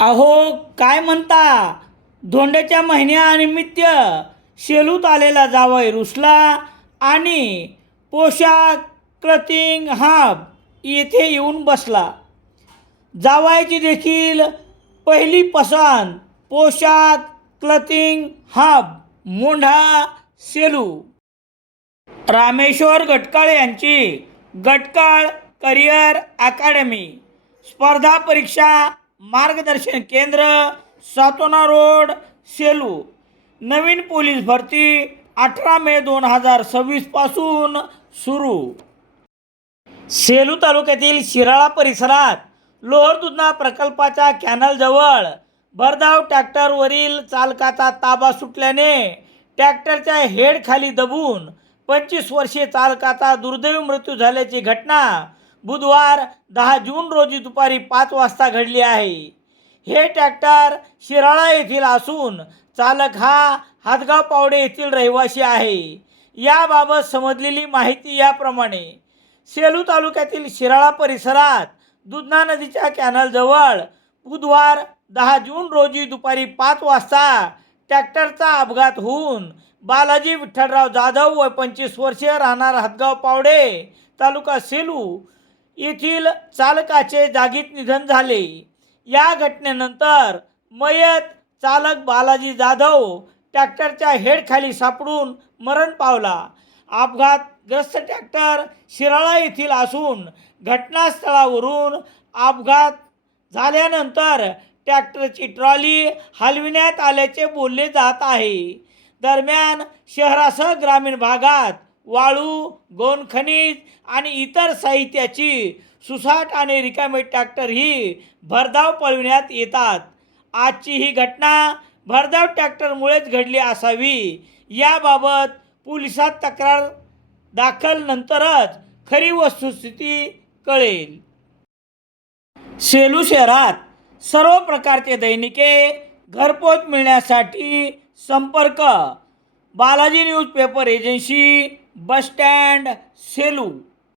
अहो, काय म्हणता? धोंड्याच्या महिन्यानिमित्त शेलूत आलेला जावई रुसला आणि पोशाख क्लथिंग हब येथे येऊन बसला. जावयाची देखील पहिली पसंत पोशाख क्लथिंग हब मोंढा सेलू. रामेश्वर गटकाळ यांची गटकाळ करिअर अकॅडमी स्पर्धा परीक्षा मार्गदर्शन केंद्र, सातोना रोड, सेलू. नवीन पोलीस भरती 18 मे 2026 पासून सुरू. सेलू तालुक्यातील शिराळा परिसरात लोहर दुधना प्रकल्पाच्या कॅनलजवळ भरधाव ट्रॅक्टरवरील चालकाचा ताबा सुटल्याने ट्रॅक्टरच्या हेडखाली दबून 25 वर्षीय चालकाचा दुर्दैवी मृत्यू झाल्याची घटना बुधवार 10 जून रोजी दुपारी 5 वाजता घडली आहे. हे ट्रॅक्टर शिराळा येथील असून चालक हा हातगाव पावडे येथील रहिवासी आहे. याबाबत समजलेली माहिती याप्रमाणे: सेलू तालुक्यातील शिराळा परिसरात दुधना नदीच्या कॅनलजवळ बुधवार 10 जून रोजी दुपारी 5 वाजता ट्रॅक्टरचा अपघात होऊन बालाजी विठ्ठलराव जाधव व 25 वर्षीय राहणार हातगाव पावडे तालुका सेलू येथील चालकाचे जागीच निधन झाले. या घटनेनंतर मयत चालक बालाजी जाधव ट्रॅक्टरच्या हेडखाली सापडून मरण पावला. अपघातग्रस्त ट्रॅक्टर शिराळा येथील असून घटनास्थळावरून अपघात झाल्यानंतर ट्रॅक्टरची ट्रॉली हलविण्यात आल्याचे बोलले जात आहे. दरम्यान शहरासह ग्रामीण भागात वाळू, गौण खनिज आणि इतर साहित्याची सुसाट आणि रिकामे ट्रॅक्टर ही भरधाव पळविण्यात येतात. आजची ही घटना भरधाव ट्रॅक्टरमुळेच घडली असावी याबाबत पोलिसात तक्रार दाखल नंतरच खरी वस्तुस्थिती कळेल. सेलू शहरात सर्व प्रकारचे दैनिके घरपोच मिळण्यासाठी संपर्क Balaji news paper agency, bus stand, Selu.